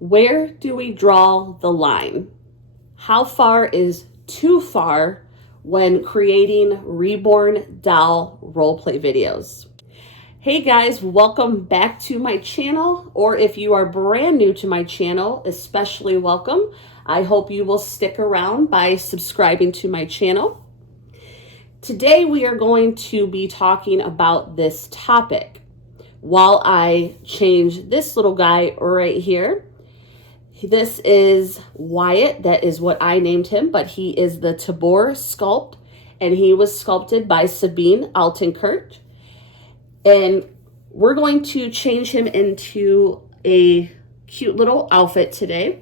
Where do we draw the line? How far is too far when creating Reborn doll roleplay videos? Hey guys, welcome back to my channel, or if you are brand new to my channel, especially welcome. I hope you will stick around by subscribing to my channel. Today we are going to be talking about this topic. While I change this little guy right here, this is Wyatt. That is what I named him, but he is the Tabor sculpt, and he was sculpted by Sabine Altenkirch. And we're going to change him into a cute little outfit today.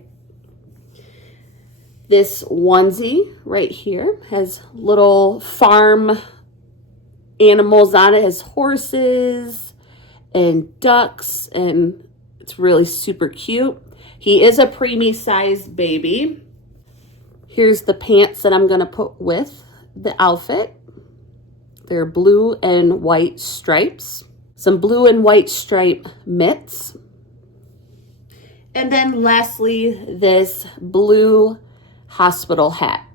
This onesie right here has little farm animals on it. It has horses and ducks, and it's really super cute. He is a preemie size baby. Here's the pants that I'm going to put with the outfit. They're blue and white stripes. Some blue and white stripe mitts. And then lastly, this blue hospital hat.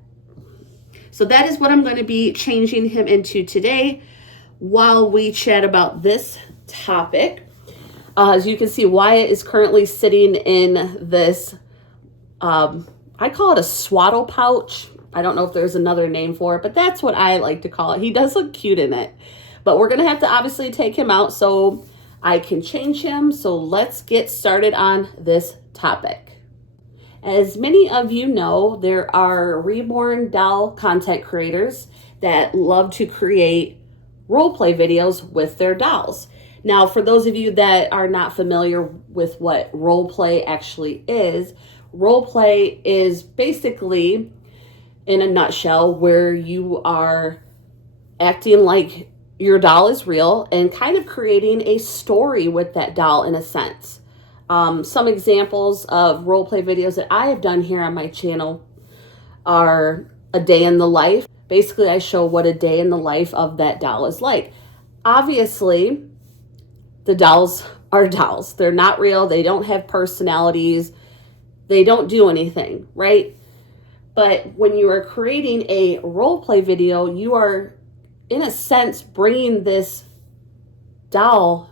So that is what I'm going to be changing him into today while we chat about this topic. As you can see, Wyatt is currently sitting in this, I call it a swaddle pouch. I don't know if there's another name for it, but that's what I like to call it. He does look cute in it. But we're going to have to obviously take him out so I can change him. So let's get started on this topic. As many of you know, there are Reborn doll content creators that love to create roleplay videos with their dolls. Now, for those of you that are not familiar with what roleplay actually is basically, in a nutshell, where you are acting like your doll is real and kind of creating a story with that doll in a sense. Some examples of roleplay videos that I have done here on my channel are a day in the life. Basically, I show what a day in the life of that doll is like. Obviously, the dolls are dolls. They're not real. They don't have personalities. They don't do anything, right? But when you are creating a roleplay video, you are, in a sense, bringing this doll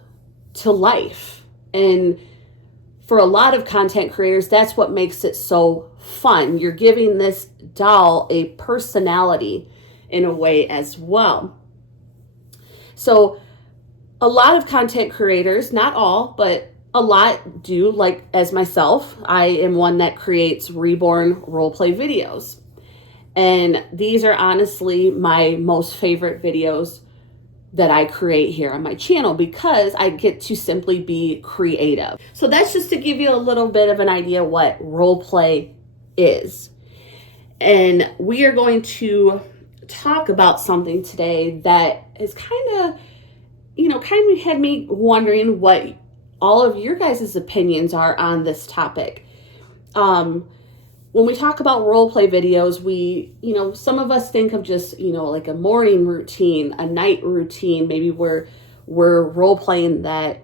to life. And for a lot of content creators, that's what makes it so fun. You're giving this doll a personality in a way as well. So a lot of content creators, not all, but a lot do, like as myself, I am one that creates Reborn roleplay videos. And these are honestly my most favorite videos that I create here on my channel because I get to simply be creative. So that's just to give you a little bit of an idea what roleplay is. And we are going to talk about something today that is kind of had me wondering what all of your guys' opinions are on this topic. When we talk about roleplay videos, some of us think of just, like a morning routine, a night routine, maybe where we're role-playing that,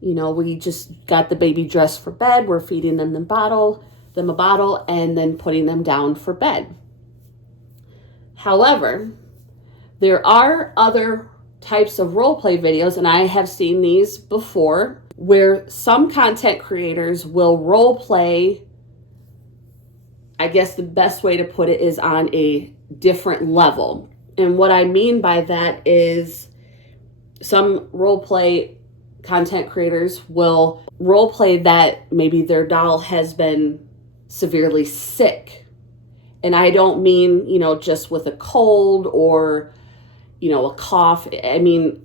we just got the baby dressed for bed, we're feeding them a bottle, and then putting them down for bed. However, there are other types of roleplay videos, and I have seen these before, where some content creators will roleplay. I guess the best way to put it is on a different level. And what I mean by that is some roleplay content creators will roleplay that maybe their doll has been severely sick. And I don't mean, just with a cold or a cough. I mean,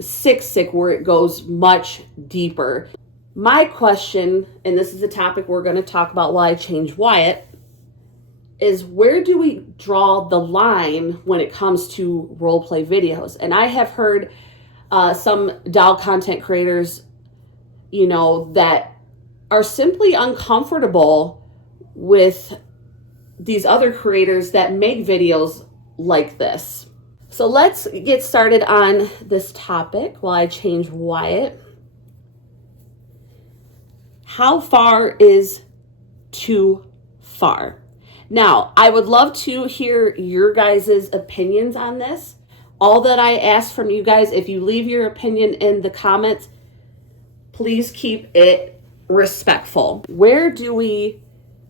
sick where it goes much deeper. My question, and this is a topic we're going to talk about while I change Wyatt, is where do we draw the line when it comes to roleplay videos? And I have heard some doll content creators, that are simply uncomfortable with these other creators that make videos like this. So let's get started on this topic while I change Wyatt. How far is too far? Now, I would love to hear your guys' opinions on this. All that I ask from you guys, if you leave your opinion in the comments, please keep it respectful. Where do we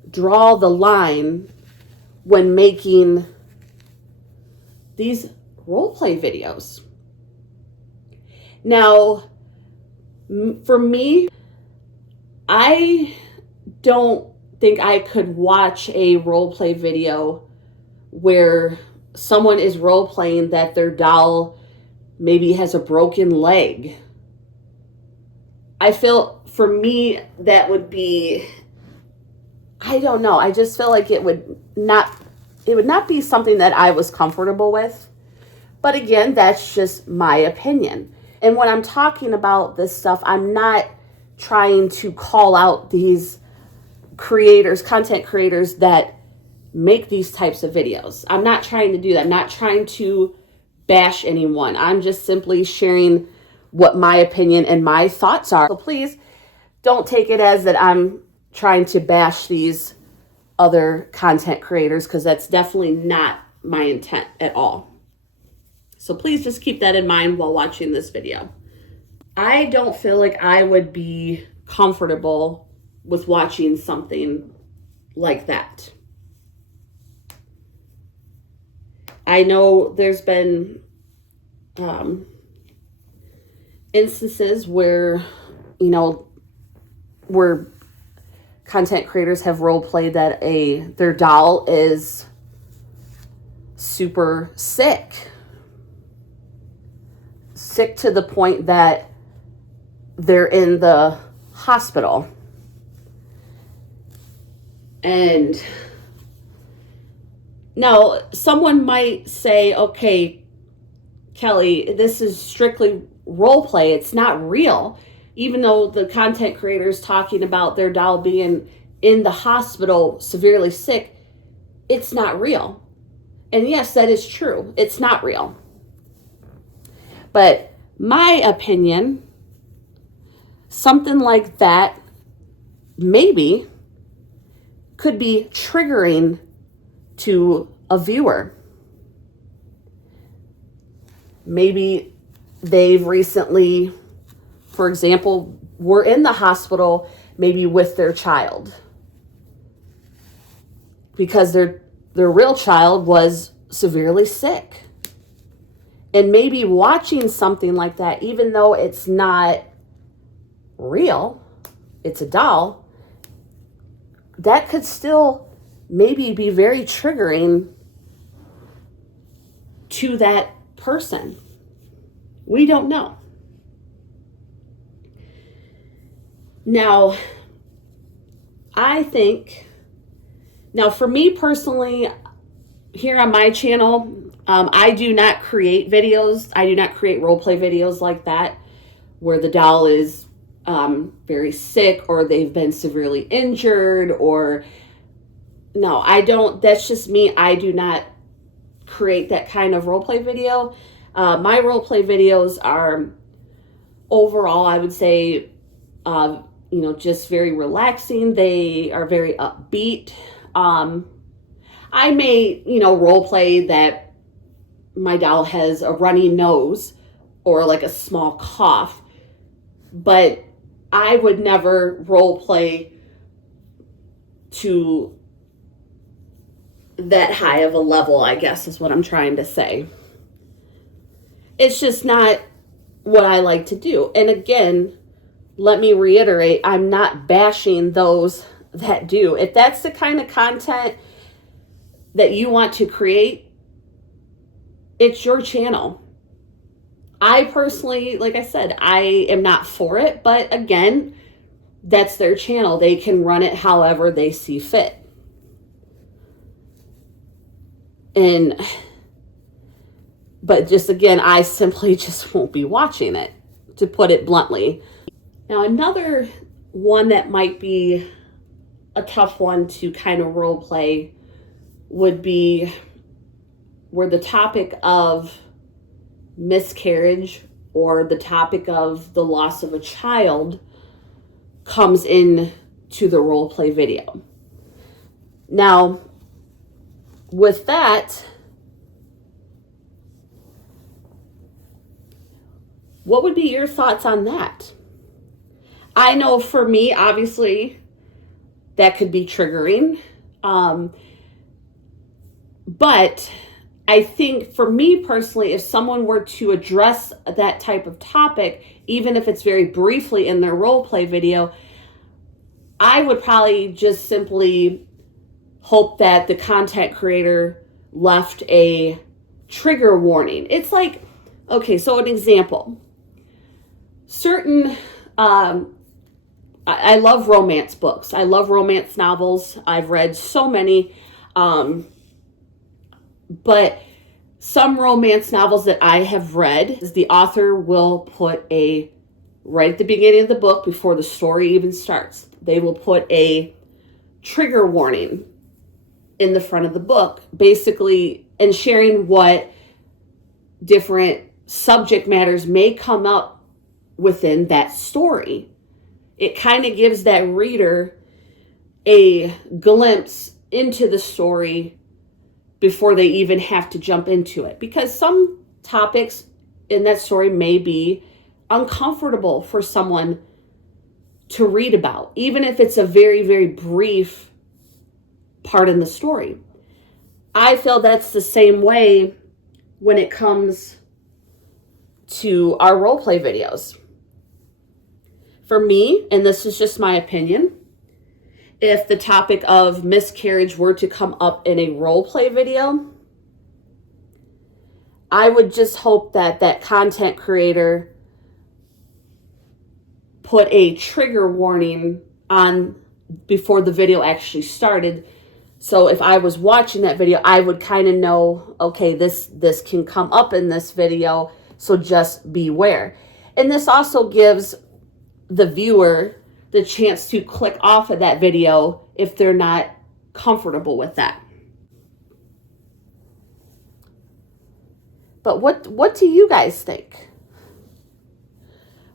draw the line when making these role play videos? Now, for me, I don't think I could watch a role play video where someone is role playing that their doll maybe has a broken leg. I feel for me that would be, I don't know. I just feel like it would not be something that I was comfortable with. But again, that's just my opinion. And when I'm talking about this stuff, I'm not trying to call out these creators, content creators that make these types of videos. I'm not trying to do that. I'm not trying to bash anyone. I'm just simply sharing what my opinion and my thoughts are. So please don't take it as that I'm trying to bash these other content creators, because that's definitely not my intent at all. So please just keep that in mind while watching this video. I don't feel like I would be comfortable with watching something like that. I know there's been instances where, where content creators have role played that their doll is super sick to the point that they're in the hospital. And now someone might say, okay, Kelly, this is strictly role play. It's not real. Even though the content creator is talking about their doll being in the hospital severely sick, it's not real. And yes, that is true. It's not real. But my opinion, something like that maybe could be triggering to a viewer. Maybe they've recently, for example, were in the hospital maybe with their child because their real child was severely sick. And maybe watching something like that, even though it's not real, it's a doll, that could still maybe be very triggering to that person. We don't know. Now, I think, for me personally, here on my channel, I do not create videos. I do not create role play videos like that, where the doll is very sick or they've been severely injured, or no, I don't. That's just me. I do not create that kind of role play video. My role play videos are overall, I would say, just very relaxing. They are very upbeat. I may, role play that my doll has a runny nose or like a small cough, but I would never role play to that high of a level, I guess is what I'm trying to say. It's just not what I like to do. And again, let me reiterate, I'm not bashing those that do. If that's the kind of content that you want to create, it's your channel. I personally, like I said, I am not for it, but again, that's their channel. They can run it however they see fit. But just again, I simply just won't be watching it, to put it bluntly. Now, another one that might be a tough one to kind of role play would be where the topic of miscarriage or the topic of the loss of a child comes in to the role play video. Now, with that, what would be your thoughts on that? I know for me, obviously, that could be triggering. But I think for me personally, if someone were to address that type of topic, even if it's very briefly in their role play video, I would probably just simply hope that the content creator left a trigger warning. It's like, okay, so an example. Certain, I love romance books. I love romance novels. I've read so many. But some romance novels that I have read, the author will put right at the beginning of the book, before the story even starts, they will put a trigger warning in the front of the book, basically, and sharing what different subject matters may come up within that story. It kind of gives that reader a glimpse into the story before they even have to jump into it. Because some topics in that story may be uncomfortable for someone to read about, even if it's a very, very brief part in the story. I feel that's the same way when it comes to our role play videos. For me, and this is just my opinion, if the topic of miscarriage were to come up in a role play video, I would just hope that that content creator put a trigger warning on before the video actually started. So if I was watching that video, I would kind of know, okay, this can come up in this video, so just beware. And this also gives the viewer the chance to click off of that video if they're not comfortable with that. But what do you guys think?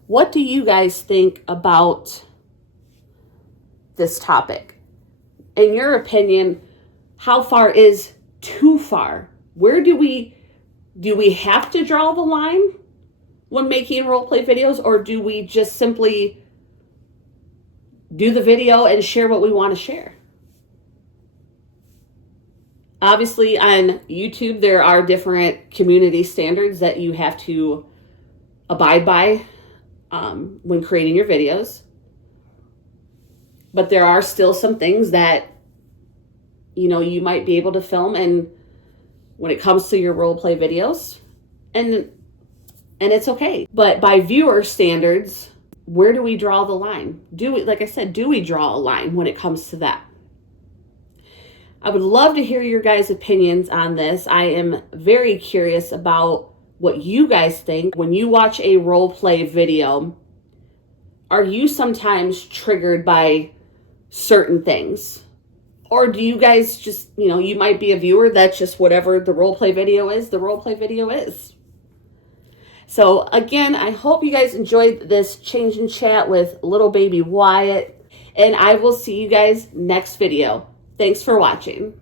What do you guys think about this topic? In your opinion, how far is too far? Where do we have to draw the line when making role play videos, or do we just simply do the video and share what we want to share? Obviously, on YouTube, there are different community standards that you have to abide by when creating your videos. But there are still some things that, you might be able to film, and when it comes to your role play videos, and it's okay. But by viewer standards, where do we draw the line? Do we draw a line when it comes to that? I would love to hear your guys' opinions on this. I am very curious about what you guys think. When you watch a role play video, are you sometimes triggered by certain things? Or do you guys just, you might be a viewer that's just whatever the role play video is, the role play video is. So again, I hope you guys enjoyed this change and chat with little baby Wyatt, and I will see you guys next video. Thanks for watching.